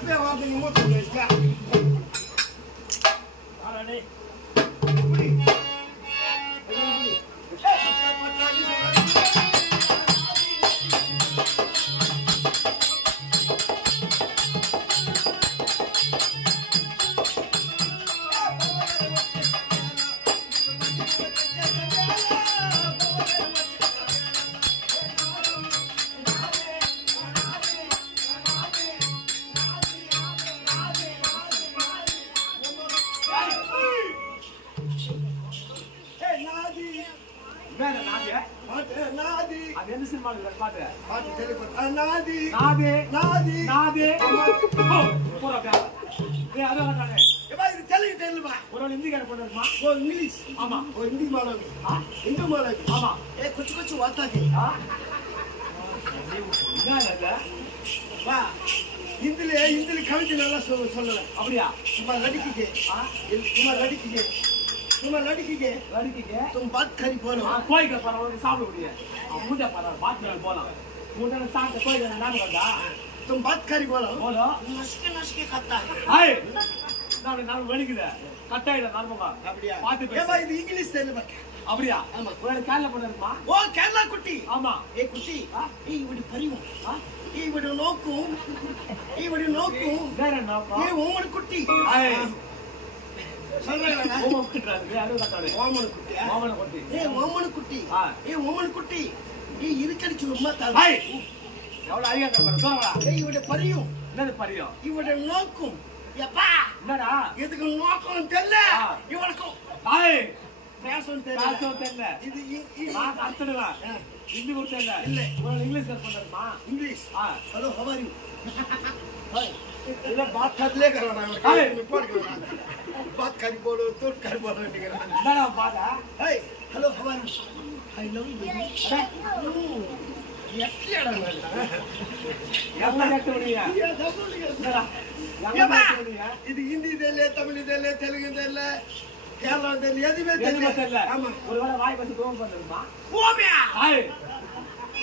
அப்பே வாங்க மூத்த பேசா ஆரடி புடி तुम बात करी बोलो कोई का पर और सामने उड़ी है मुझे पर बात कर बोला मुझे साथ कोई नाम करदा तुम बात करी बोलो नसके खाता है हाय நான் வலிக்குது கட்டாயில நார்மலா அப்படியே பாத்து பேசு ஏமா இது இங்கிலீஷ் தெரியல பாக்க அப்படியே ஆமா ஒரு கேரளா போறமா ஓ கேரளா குட்டி ஆமா ஏ குட்டி ஏய் இப்படி பரிவும் ஏய் இப்படி நோக்கும் வேற நோக்கும் ஏய் ஓமன குட்டி ஏய் சொல்றேனா ஓமன குட்டி யாரோ கட்டாளே ஓமன குட்டி ஏய் ஓமன குட்டி ஏய் இருக்கடி சும்மா தா ஏய் எவ்வளவு அழகா கறறா ஏய் இப்படி பரிவும் என்னது பரியும் இப்படி நோக்கும் யப்பா என்னடா இதுக்கு நோக்கம் தெரியல இவனுக்கு ஏய் பேசவும் தெரியல இது நான் அர்த்தடுவேன் ஹிந்தி கூட தெரியல இல்ல ஒரு இங்கிலீஷ் கற்பண்டமா English hello how are you hi इधर बात कर ले करो ना रिपोर्ट करो ना बात कर बोलो तो कर बोलो निकल ना बात है hey hello how are you I love you baby अरे எக்கேடா என்ன எக்கேடியா இது ஹிந்தி தெரியல தமிழ் தெரியல தெலுங்கு தெரியல கேரளா தெரியல எதுவுமே தெரியல ஆமா ஒருவேளை வாய் பத்தி கோவம் பண்ணுமா ஓமியா ஹாய்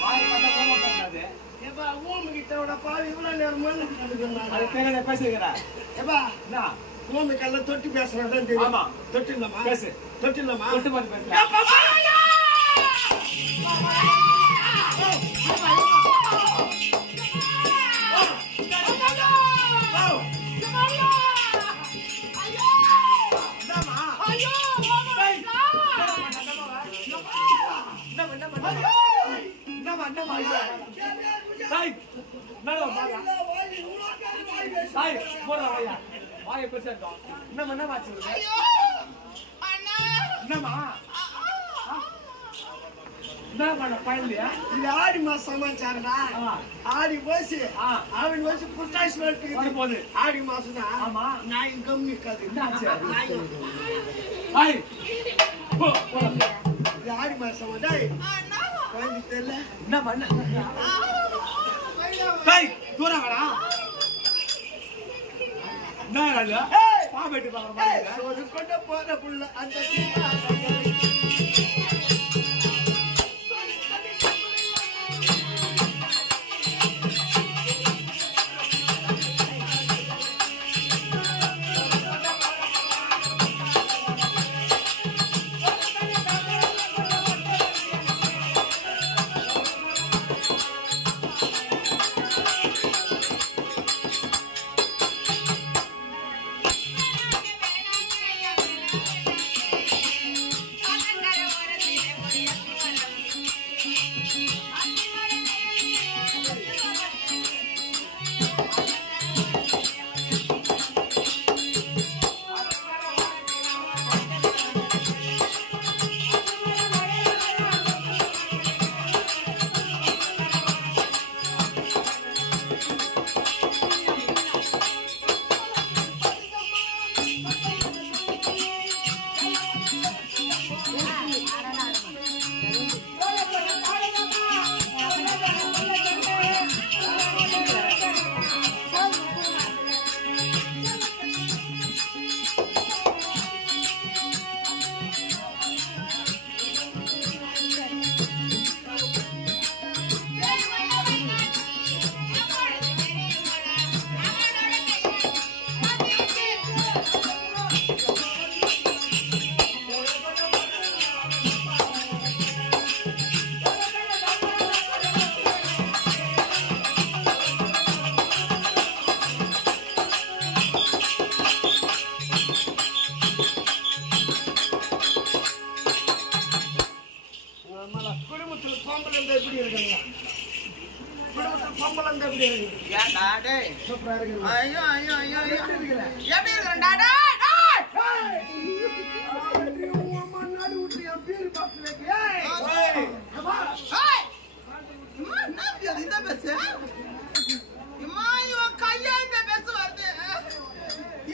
வாய் பத்தி கோவம் பண்ணாதே ஏப்பா ஓம் கிட்டோட பாவி இவ்வளவு நேரம் மண்ணு அது தெரியல பேசுறா ஏப்பா நான் ஓம் கல்ல தொட்டி பேசுறதா தெரியும் ஆமா தொட்டிலமா பேசு தொட்டிலமா தொட்டி பார்த்து பேசு ஏப்பா ஆடி மாசம் சமாச்சாரா ஆடி போச்சு ஆடி போச்சு புட்டாசி போகுது ஆடி மாசம் தான் நாய் கம்மி இருக்காது ஆடி மாசம் தெரியல என்ன பண்ண தூரம் வரா பாம்பேட்டு கொண்ட போற புள்ள அந்த சம்பளம் தான் எப்படி இருக்கு? ஏன்டா டேய் சூப்பரா இருக்கு. ஐயோ ஐயோ ஐயோ எப்படி இருக்கற? எப்படி இருக்கறடா டேய் அம்மா நாடி விட்டு என் பேர் பாத்துலே. ஏய் அம்மா ஏய் அம்மா நான் இந்த பேசு அம்மா இவன் கையா இந்த பேசு வருது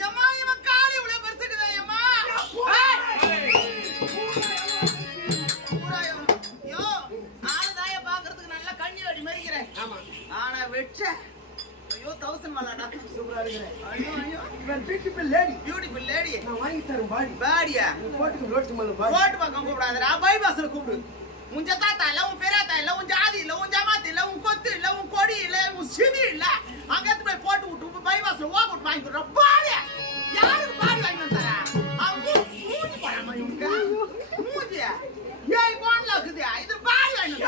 அம்மா இவன் காலி உள்ள பெருசுக்குதே அம்மா யோ ஆளுதாய பாக்குறதுக்கு நல்ல கண்ணி வடி மரிக்கிறேன். ஆமா ஆனா வெச்ச ஐயோ 1000 வாலாடா. சூப்பரா இருக்கு. ஐயோ ஐயோ இவன் பியூட்டிஃபுல் லேடி. நான் வாங்கி தரேன் பாடி. பாடியா போட்டுக்கு ரோட்டு மேல பாடி. ஓட்டு பக்கம் கூப்பிடாதடா பைபாஸ்ல கூப்பிடு. உன் தாத்தா இல்ல உன் பெரியத்தா இல்ல உன் ஜாதி இல்ல உன் ஜமாத்தி இல்ல உன் கொத்து இல்ல உன் கொடி இல்ல உன் சிதி இல்ல அங்க எடுத்து போய் போட்டு விட்டு பைபாஸ்ல ஓட்டு வாங்கி கொடுற பாடியா யாருக்கு பாடி வாங்கி தரா மூஞ்சி பாடாம இவனுக்கு மூஞ்சியா ஏய் போன்ல இருக்குது இது பாடி வாங்கி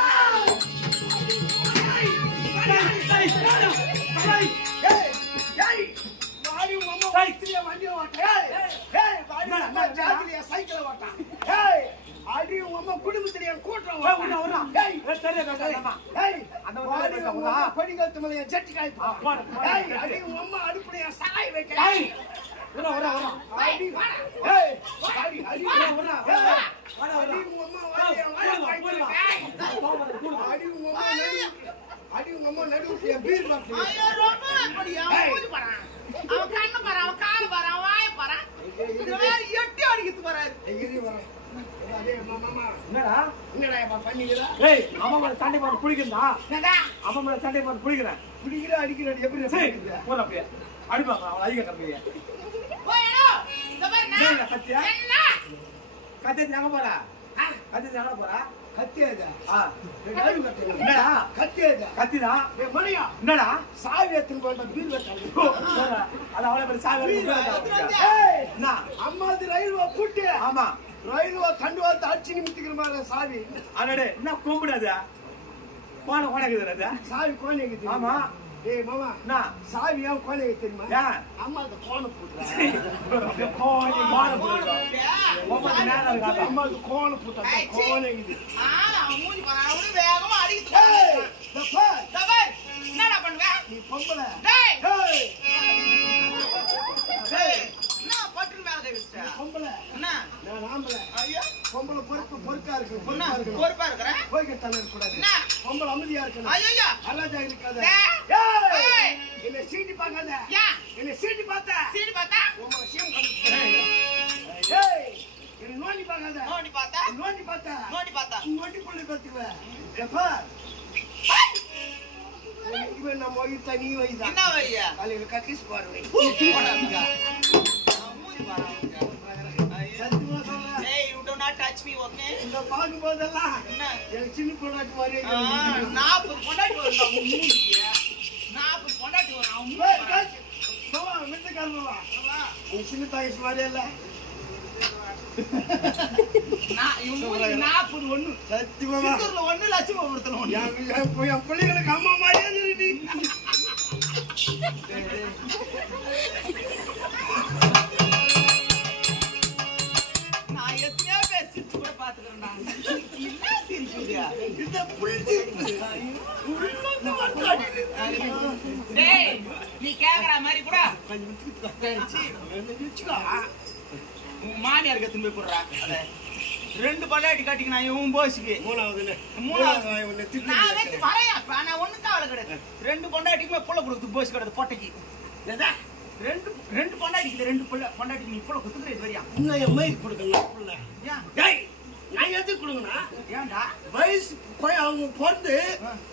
சண்டை போட பிடிக்கிறா அவன் மேல சண்டை போட பிடிக்கிறேன் அடிக்கிற எப்படி அப்படியே அடிப்பாங்க அவன் அதிக கம்மியா கத்தியா கத்தி எங்க போறா கத்தி எங்க போறா என்னடா சாவி எடுத்துன்னு போயிட்டா பீர் வச்சாங்க. அது அவ்வளவு பெரிய சாவி அம்மாது ரயில்வா கூட்டு. ஆமா ரயில்வா தண்டு வார்த்தை அடிச்சு நிமித்திக்கிற மாதிரி சாவி. அடடே என்ன கூப்பிடாது போன கோணைக்குது சாவி கோணைக்குது. ஆமா ஏய் மாமா என்ன சாவி ஏன் கோணைக்கு தெரியுமா? ஏன் அம்மா அந்த கோணை போட்டுறா. அம்மா அது கோணை போட்டா கோணைக்குது. என்னடா பண்ணுவ நீ பொம்பளை பொம்பளை நான் ஆம்பளை. பொம்பளை பொறுக்கா இருக்கு. பொறுப்பா இருக்கிறேன் போய்கிட்டான இருக்கக்கூடாது. பொம்பளை அமைதியா இருக்கணும். அல்லாஜா இருக்காத. என்ன சீட்டி பார்க்காத. என்ன சீட்டி பார்த்தா உங்களை சீம் என்ன நோண்டி பார்க்காத. நோண்டி பார்த்தா நோண்டி புள்ளி பார்த்துக்குவேன். எப்பா இவன் நம்ம வயிற்று நீ வைதான் என்ன வையா காலையில் கக்கிஸ் பாருவை. இந்த பாக்கும் போதெல்லாம் எனக்கு சின்ன பொண்டாட்டி மாதிரி 40 பொண்டாட்டி வரும் சின்ன தாயஸ் மாதிரி இல்ல. 40 ஒண்ணு சத்தியமா ஒண்ணு லட்சம் என் பிள்ளைங்களுக்கு அம்மா மாதிரியே இருக்கு. நான் எத்தனையோ பேர் சிரிச்சு கூட பாத்துக்கிறேன். இந்த புள்ளி நீ கேக்குற மாதிரி கூட உன் மாமியார் கத்து போய் போடுறா. 2 பொண்டாட்டி காட்டிங்க இவன் போசிக்கு மூணாவது நான் வச்சு வரையா நான் ஒண்ணுதான் அவளை கிடையாது. 2 பொண்டாட்டிக்குமே புள்ள கொடுத்து போசி கிடையாது பொட்டைக்கு. ரெண்டு பொண்டாட்டிக்கு 2 பொண்டாட்டிக்கு நீ புள்ள கொடுத்துக்கிறது வரையா இன்னும் என் மயிர் கொடுக்கலாம் புள்ள. ஏன் நான் எதுக்கு கொடுங்கண்ணா? ஏன்டா வயசு அவங்க பிறந்து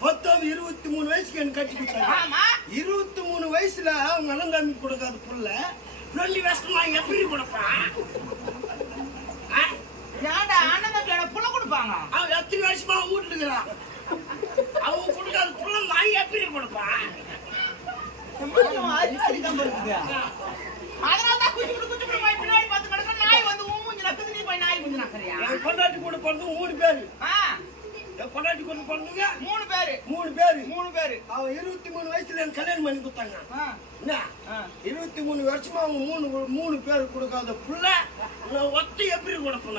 19 23 வயசுக்கு எனக்கு கட்டி கொடுத்தாங்க. ஆமா 23 வயசுல அவங்க அனந்தாமி கொடுக்காத புள்ள 20 வருஷமா எப்படி கொடுப்பான்? ஏன்டா அண்ணன் புள்ள கொடுப்பாங்க. அவன் எத்தனை வருஷமா வீட்டுல இருக்கிறான். அவங்க கொடுக்காத புள்ள நான் எப்படி கொடுப்பான்? அதனாலதான் குச்சி குச்சி பின்னாடி பார்த்து கிடக்க நாய் வந்து மூஞ்சி நக்குது. நீ போய் நாய் மூஞ்சி நக்கறியா? என் பொண்டாட்டி கூட பிறந்து 3 பேரு. என் பொண்டாட்டி கூட பிறந்துங்க 3 பேரு. அவன் 23 வயசுல எனக்கு கல்யாணம் பண்ணி கொடுத்தாங்க. என்ன 23 வருஷமா அவங்க 3 பேர் கொடுக்காத புள்ள நான் ஒத்த எப்படி கொடுப்பேன்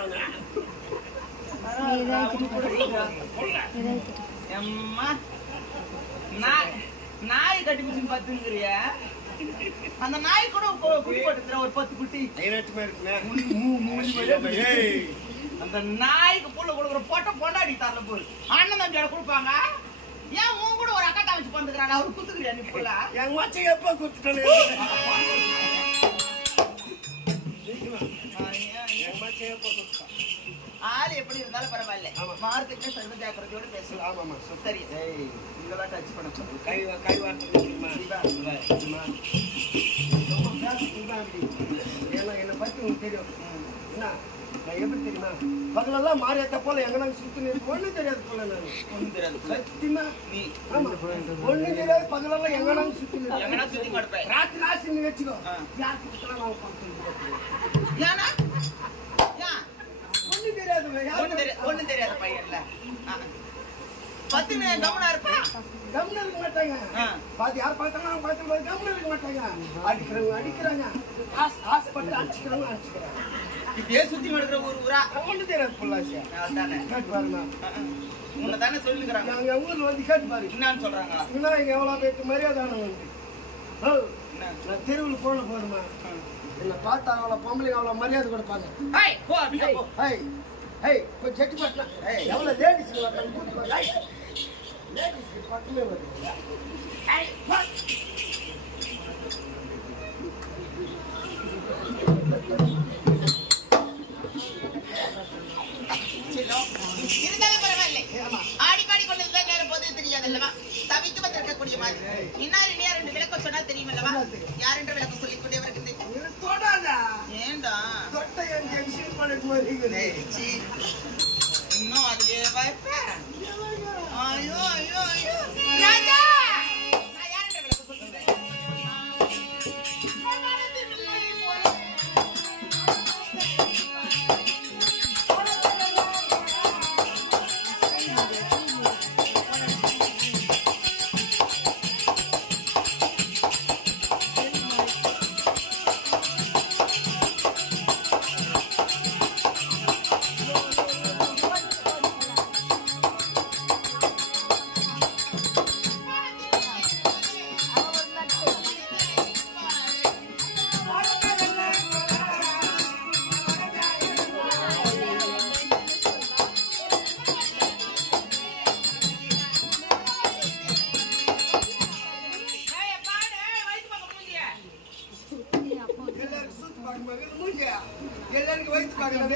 நான் நாய் கட்டி குச்சி பாத்துங்கறிய அந்த நாய் கூட குட்டி போட்டுற ஒரு 10 குட்டி ஐநட்டுமே இருக்குமே அந்த நாய்க்கு புள்ள கொடுக்குற போட்டோ பொண்டாடி தரல போய் அண்ணன் தம்பியோட கொடுப்பாங்க ஏன் உன் கூட ஒரு அக்கா தங்கச்சி பந்துக்கிறாங்க அவரு குத்துக்கிறியா நீ புள்ள எங்க மச்சி எப்ப குத்துட்டே ஆளு எப்படி இருந்தாலும் பரவாயில்ல மார்க்கெட்ல சர்வ ஜாக்கிரதையோட பேசலாம் ஆமாமா சரி இதெல்லாம் டச் பண்ண கை வார்த்தை என்னை பத்தி உங்களுக்கு தெரியும் என்ன நான் எப்படி தெரியுமா பகலெல்லாம் மாறியத்த போல எங்க நாங்க சுத்தி ஒண்ணும் தெரியாது போல நான் ஒண்ணும் தெரியாது சத்தியமா நீ ஆமா ஒண்ணும் தெரியாது பகலெல்லாம் எங்க நாங்க சுத்தி கொடுப்பேன் ராத்திரி வச்சுக்கோ யாருக்கு நான் பார்த்து ஏன்னா ஒண்ணும் தெரியாது பையன்ல பத்தின கவனம் இருப்பா கவனம் இருக்க மாட்டாங்க பாத்து யார் பார்த்தாலும் பார்த்து கவனம் இருக்க மாட்டாங்க அடிக்கிறாங்க ஹாஸ்பிட்டல் அடிச்சுக்கிறாங்க இப்படியே சுத்தி நடக்கிற ஒரு ஊரா ஒண்ணு தெரியாது பொள்ளாச்சி அதானே கேட்டு பாருங்க உன்னை தானே சொல்லிக்கிறாங்க எங்க ஊர்ல வந்து கேட்டு பாரு என்னன்னு சொல்றாங்க இன்னும் இங்க எவ்வளவு பேருக்கு மரியாதை வந்து நான் தெருவில் போதுமா என்ன பார்த்தா அவ்வளவு பொம்பளைங்க அவ்வளவு மரியாதை கொடுப்பாங்க இப்போ செட்டி பட்டினா எவ்வளவு லேடிஸ் லேடிஸ் பக்கமே வருது இருந்தாலும் பரவாயில்லை ஆடி பாடி கொண்டதுதான் நேரம் போதே தெரியாது அல்லவா தவிக்க வந்திருக்கக்கூடிய மாதிரி இன்னார் இனியா 2 விளக்கம் சொன்னா தெரியும் அல்லவா யார் என்ற விளக்கம் சொல்லிக் கொண்டே வருகிறது ஏண்டா இன்னும் அதுலயே வாய்ப்பேன் ஐயோ ஐயோ ஐயோ ராஜா நான் யார் என்ற விளக்கம் சொல்றேன் எல்லாருக்கும் வைத்து பார்க்கணும்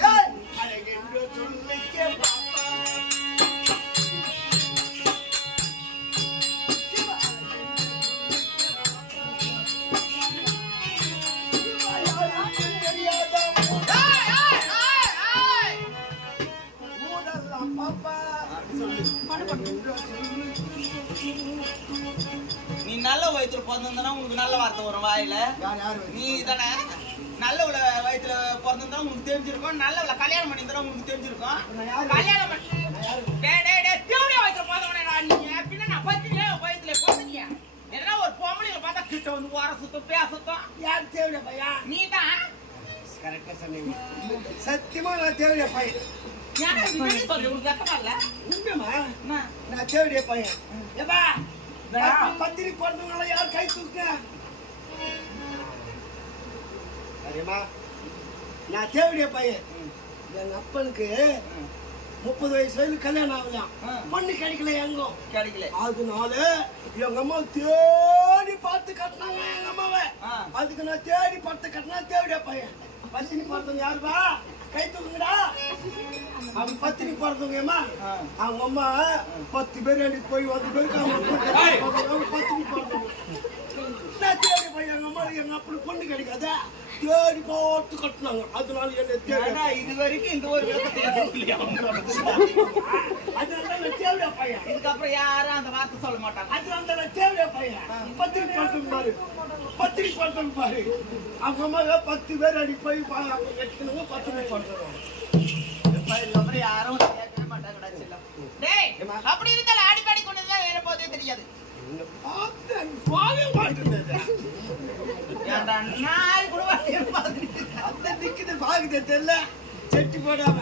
நீ நல்ல வயிற்றுல பிறந்திருந்தா உங்களுக்கு நல்ல வார்த்தை வரும் வாயில நீ தானே நல்ல வயிற்றுல பிறந்திருந்தா உங்களுக்கு தெரிஞ்சிருக்கும் நல்ல கல்யாணம் பண்ணியிருந்தா உங்களுக்கு தெரிஞ்சிருக்கும் கல்யாணம் வயிற்றுல பிறந்தவனே நீங்க பின்ன நான் பத்தினே வயிற்றுல பிறந்தீங்க ஏன்னா ஒரு பொம்பளையில பார்த்தா கிட்ட வந்து வர சுத்தம் பேசத்தோம் யார் தேவையா பையா நீ தான் கரெக்டா சொன்னீங்க சத்தியமா நான் தேவையா பையன் நான் தேவையா பையன் ஏப்பா பத்திரி பிறந்தவங்கள யார் கை தூக்க அறியமா நான் தேவையா பையன் எங்க அப்பனுக்கு 30 வயசு வயசுல கல்யாணம் ஆகலாம் பொண்ணு கிடைக்கல எங்கும் கிடைக்கல அதனால எங்க அம்மா தேடி பார்த்து கட்டினாங்க எங்க அம்மாவை அதுக்கு நான் தேடி பார்த்து கட்டினா தேவையா பையன் பத்தினி பிறந்தவங்க யாருப்பா கை தூக்குங்கடா அவங்க பத்தினி பிறந்தவங்கம்மா அவங்க அம்மா 10 பேர் அடிக்கு போய் 10 பேருக்கு அவங்க பத்தினி பிறந்தவங்க நான் தேடி போய் எங்க அம்மா எங்க அப்படி பொண்ணு கிடைக்காத தேடி பார்த்து கட்டினாங்க அதனால என்ன தேவை இது வரைக்கும் இந்த ஒரு அதனால தேவையா பையன் இதுக்கப்புறம் யாரும் அந்த வார்த்தை சொல்ல மாட்டாங்க அதனால தேவையா பையன் பத்தினி பிறந்தவங்க பாரு பத்தினி பிறந்தவங்க பாரு அவங்க அம்மா 10 பேர் அடி போய் கட்டினவங்க பத்தினி பிறந்தவங்க இதுக்கப்புறம் யாரும் கேட்கவே மாட்டாங்க அப்படி இருந்தாலும் ஆடி பாடி கொண்டதுதான் வேற போதே தெரியாது தெரியல செட்டி போடாம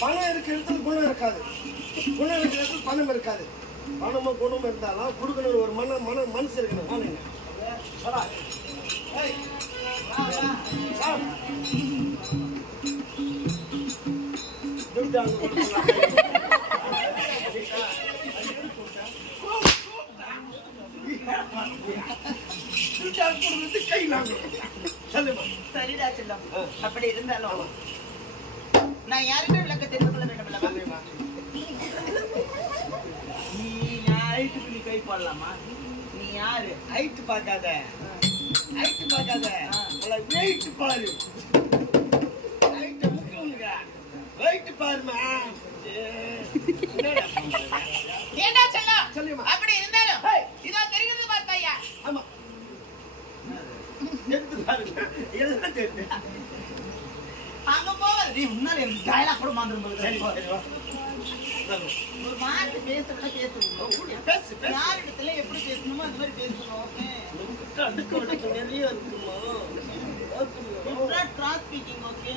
பணம் இருக்கிறது குணம் இருக்காது, குணம் இருக்கிறது பணம் இருக்காது. பணமும் குணமும் இருந்தாலும் கொடுக்கணும் ஒரு மனசு இருக்கணும். வாங்க சரிடா செல்லம். அப்படி இருந்தாலும் நான் யாருமே விளக்க தெரிந்து கொள்ள வேண்டும். நீ ஹைட்டுக்கு நீ கை போடலாமா? நீ யாரு? ஹைட்டு பார்க்காத, ஹைட்டு பார்க்காத, வெயிட் பாரு. ஹைட்டு முக்கியங்க, வெயிட் பாருமா. ஏண்டா செல்லம்? சொல்லுமா. அப்படி இருந்தாலும் இதோ தெரிகிறது பார்த்தாயா? ஆமா எடுத்து பாருங்க, எல்லாம் தெரியுது. அங்க போவது நீ முன்னாடி டயலாக் கூட மாத்திரம் ஒரு மாட்டு பேசுறத பேசு. யார் இடத்துல எப்படி பேசணுமோ அந்த மாதிரி பேசணும். நிறைய இருக்குமா? Cross speaking. ஓகே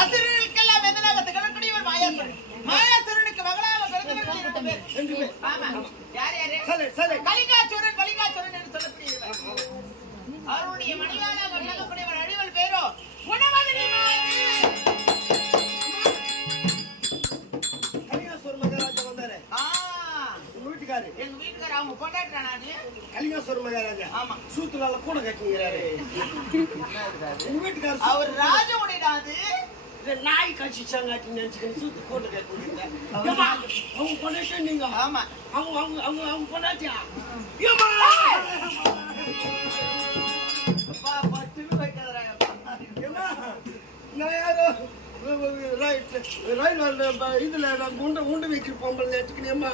அசுரர்களுக்கெல்லாம் எதிராக திகழக்கூடிய ஒரு மாயாசுரன். மாயாசுரனுக்கு மகளாக பிறந்தவர்கள் 2 பேர். ஆமா. யார் யாரு? கலிங்காசுரன், பலிங்காசுரன் என்று சொல்லக்கூடியவர். அவருடைய மணிவாளாக விளங்கக்கூடிய ஒரு அழிவல் பேரோ குணவதினி மாயி. கலிங்காசுர மகாராஜா வந்தாரு. உங்க வீட்டுக்காரு? எங்க வீட்டுக்காரர் அவங்க கொண்டாடுறானு. கலிங்காசுர மகாராஜா. ஆமா. சூத்துலால கூட கட்டிங்கிறாரு. உங்க வீட்டுக்காரு அவர் ராஜவுடையது. நாய் கட்சிச்சாங்க நினைச்சுக்கணும். சூத்து போட்டு கட்டுங்க. அவங்க பொண்ணாச்சா நீங்க? ஆமா. அவங்க பொண்ணாச்சா? நான் யாரோ இதுல உண்டு வைக்கிற பொம்பல் நினைச்சுக்கினேம்மா.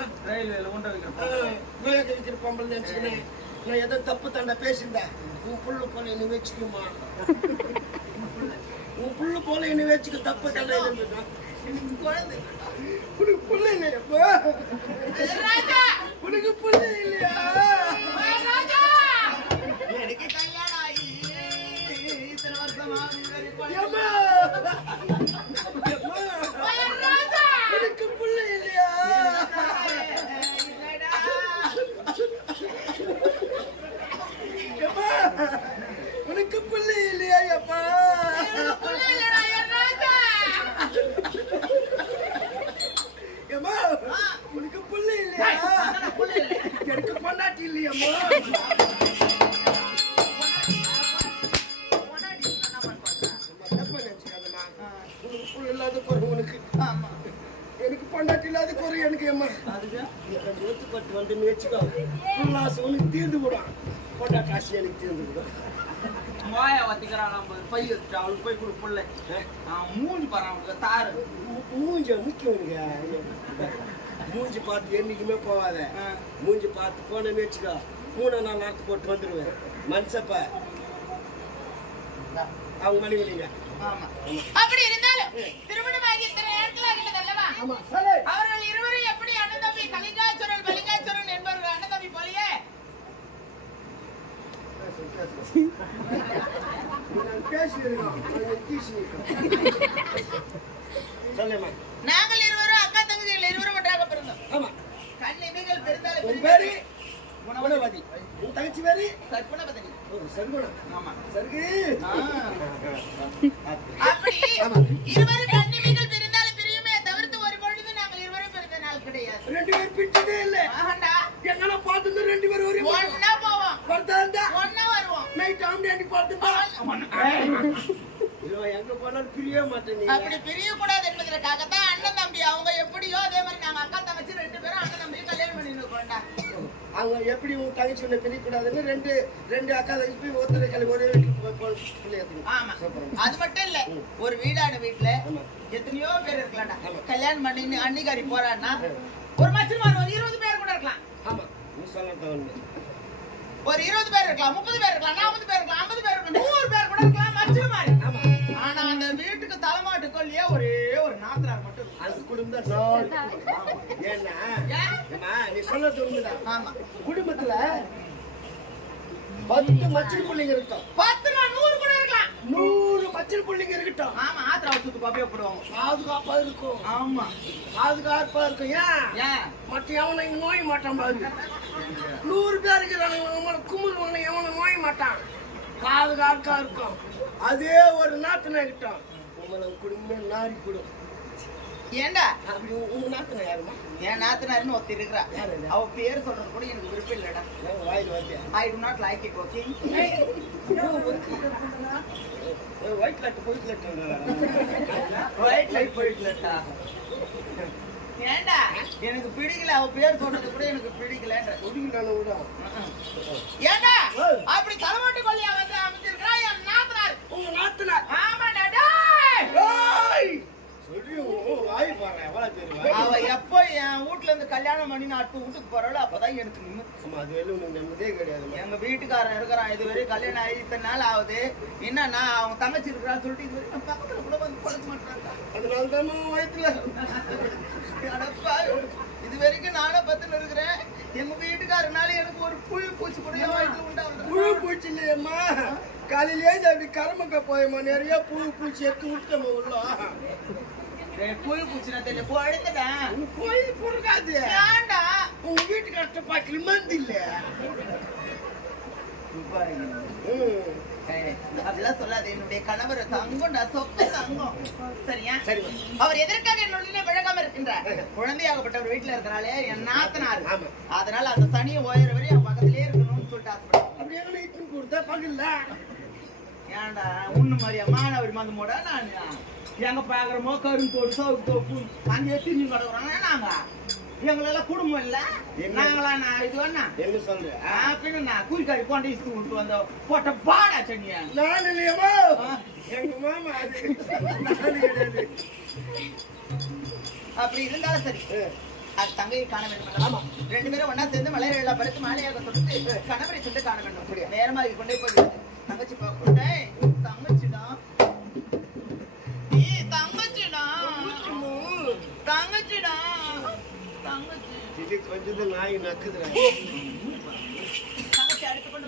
வைக்கிற பொம்பல் நினைச்சுக்கினேன். நான் எதோ தப்பு தண்டா பேசியிருந்தேன். உன் புல்லு போல என்ன வச்சுக்குமா? உன் புல்லு போல என்ன வச்சுக்க. தப்பு தண்டா குழந்தை உனக்கு புள்ள இல்லையா? உனக்கு புள்ள இல்லையா? எனக்கு கல்யாணம் ஆகி இத்தனை வருஷமா உனக்கு புள்ள இல்லையா? உனக்கு புள்ள இல்லையா? அப்பா உனக்கு புள்ள இல்லையா? எனக்கு பொண்டாட்டி இல்லையம்மா. எனக்கு பொண்டாட்டி இல்லாத குறை எனக்கு அம்மா. ஒத்துப்பட்டு வந்து வச்சுக்கோ. உனக்கு தீர்ந்து விடும். பொண்டாட்டி ஆசை எனக்கு தீர்ந்து விடும். மாயா வத்திக்கிறான். பை வச்சு அவளுக்கு போய் கொடு புள்ள. மூஞ்சி பாரு தாரு. மூஞ்ச முக்கியம். மூஞ்சி பார்த்து என்னைக்குமே போவாத. மூஞ்சி பார்த்து போனேன்னு வச்சுக்கோ. 3 நாள் நாட்டு போட்டு வந்துடுவேன். மனுஷப்ப அவங்க மனைவிங்க. அப்படி இருந்தாலும் திருமணமாகி இத்தனை நேரத்தில் ஆகிட்டது அல்லவா? அவர்கள் இருவரும் எப்படி அண்ணன் தம்பி கலிங்காசுரன் பலிங்காசுரன் என்பவர்கள் அண்ணன் தம்பி போலியே? நாங்கள் இருவரும் அக்கா தங்கச்சிகள் இருவரும் ஒன்றாக பிறந்தோம். கண்ணிமைகள் பெருந்தாலும் குணவதி. உன் தங்கச்சி பேரு சர்க்குணவதி. அப்படி இருவரும் கண்ணிமைகள் பிரிந்தாலும் பிரியுமே தவிர்த்து ஒரு பொழுது நாங்கள் இருவரும் பிறந்த நாள் கிடையாது. 2 பேர் பிரிச்சதே இல்ல. எங்கன்னா பார்த்து 2 பேர் ஒன்னா போவோம், ஒன்னா வருவோம். நைட் ஆம்லேட் பார்த்துப்பா. எங்க போனாலும் பிரிய மாட்டேன். அப்படி பிரியக்கூடாது என்பதற்காகத்தான் அண்ணன் தம்பி அவங்க எப்படியோ அதே மாதிரி நாங்க அக்கா தங்கச்சி 2 பேரும் அண்ணன் தம்பி கல்யாணம் பண்ணிருக்கோம்டா. அவங்க எப்படி உன் தங்கச்சி ஒண்ணு பிரியக்கூடாதுன்னு 2 அக்கா தங்கச்சி ஒருத்தரை கல்வி ஒரே வீட்டுக்கு. ஆமா. அது மட்டும் இல்ல, ஒரு வீடான வீட்டுல எத்தனையோ பேர் இருக்கலாம்டா. கல்யாணம் பண்ணி அன்னிக்காரி போறான்னா ஒரு மச்சிமார் 20 பேர் கூட இருக்கலாம். ஆமா, நீ சொல்ல ஒரு 20 பேர் இருக்கலாம், 30 பேர் இருக்கலாம், 40 பேர் இருக்கலாம், 50 பேர் இருக்கலாம், 100 பேர் கூட இருக்கலாம் மச்சிமார். ஆனா அந்த வீட்டுக்கு தலைமாட்டு கொல்லியே ஒரே ஒரு நாத்தனார் மட்டும். அந்த குடும்பம் ஏன்னா நீ சொல்ல சொல்லுடா. ஆமா, குடும்பத்துல 10 மச்சில் புள்ளிங்க இருக்கட்டும். 10 100 கூட இருக்கலாம். 100 மச்சில் புள்ளிங்க இருக்கட்டும். ஆமா, ஆத்திர அவசரத்துக்கு காப்பியா போடுவாங்க. பாதுகாப்பா இருக்கும். ஆமா, பாதுகாப்பா இருக்கும். ஏன் மற்ற எவனை நோய் மாட்டான் பாரு. 100 பேர் இருக்கிறானுங்க, குமுறுவாங்க, எவனை நோய் மாட்டான். பாதுகாப்பா இருக்கும். அதே ஒரு நாத்தனை கிட்டோம் உங்களை குடும்பம் நாரி கூடும். ஏண்டா அப்படி உங்க நாத்தனை யாருமா? என் நாத்தனாருன்னு ஒருத்தர் இருக்கிறா. அவ பேர் சொல்றது கூட எனக்கு விருப்பம் இல்லடா. வாயில் வந்து I do not like it. Okay, white light போயிட் லைட் ஒயிட் லைட் போயிட் லைட்டா? ஏண்டா எனக்கு பிடிக்கல, அவ பேர் சொல்றது கூட எனக்கு பிடிக்கலன்ற. பிடிக்கல விட. ஏண்டா அப்படி தலைமாட்டு கொள்ளையா வந்து அமைச்சிருக்கா என் நாத்தனார்? உங்க நாத்தனார்? ஆமாடா. அவ எப்போ என் வீட்டுல இருந்து கல்யாணம் பண்ணி நான் அடுத்த வீட்டுக்கு போறாளோ அப்பதான் எனக்கு நிம்மதியே கிடையாது. எங்க வீட்டுக்காரன் இருக்கிறான், இதுவரை கல்யாணம் ஆகி இத்தனை நாள் ஆகுது. என்னன்னா அவங்க தங்கச்சி இருக்கிறான்னு சொல்லிட்டு இதுவரைக்கும் பக்கத்துல கூட வந்து பழக்க மாட்டாங்க. அதனாலதான் வயிற்றுல இது வரைக்கும் நானும் பத்துல இருக்கிறேன். எங்க வீட்டுக்காரனால எனக்கு ஒரு புழு பூச்சி கூட என் வயிற்றுல உண்டாங்க. புழு பூச்சி இல்லையம்மா, காலையிலே அப்படி கரமக்க போயம்மா, நிறைய புழு பூச்சி எடுத்து விட்டோம் உள்ள. புழு பூச்சினா தெரியல, குழந்தைதான் கோயில் பொறுக்காது. ஏண்டா உங்க வீட்டுக்கார்ட்ட பாக்கல மந்தி இல்ல. அப்படிலாம் சொல்லாது. என்னுடைய கணவர் தங்கம், சொக்க தங்கம். சரியா? சரி. அவர் எதற்காக என்னுடைய விழகாம இருக்கின்றார்? குழந்தையாகப்பட்டவர் வீட்டுல இருக்கிறாளே என் நாத்தனார். அதனால அந்த சனியை ஓயிற வரை என் பக்கத்திலே இருக்கணும்னு சொல்லிட்டு ஆசைப்படுறேன். அப்படி எங்க இட்டு கொடுத்தா பகல்ல ஏன்டா உண்ணு மாதிரியா மாணவர் மந்தமோட நான் எங்க பாக்குறமோ கரும் தோடு சவுக்கு தோப்பு அங்கே திரும்பி கிடக்குறாங்க. நாங்க எங்களெல்லாம் குடும்பம் இல்ல, நாங்களா நான் இது வேணா என்ன சொல்றேன் பின்னா கூலிக்காரி கொண்டு இஸ்து விட்டு வந்த போட்ட பாடா சனியா நான் இல்லையம்மா, எங்க மாமா. அது அப்படி இருந்தாலும் சரி, அது தங்கையை காண வேண்டும். ஆமா, 2 பேரும் ஒன்னா சேர்ந்து மலையில படுத்து மாலையாக சொல்லிட்டு கணவரை சொல்லிட்டு காண வேண்டும். நேரமா கொண்டே போய் தங்கச்சி பார்க்கட்டே. தங்கச்சிடா, தங்கச்சிடா, தங்கச்சிடா, தங்கச்சி இது கொஞ்சம் நாய் நக்குதுறேன். தங்கச்சி அடுத்து கொண்டு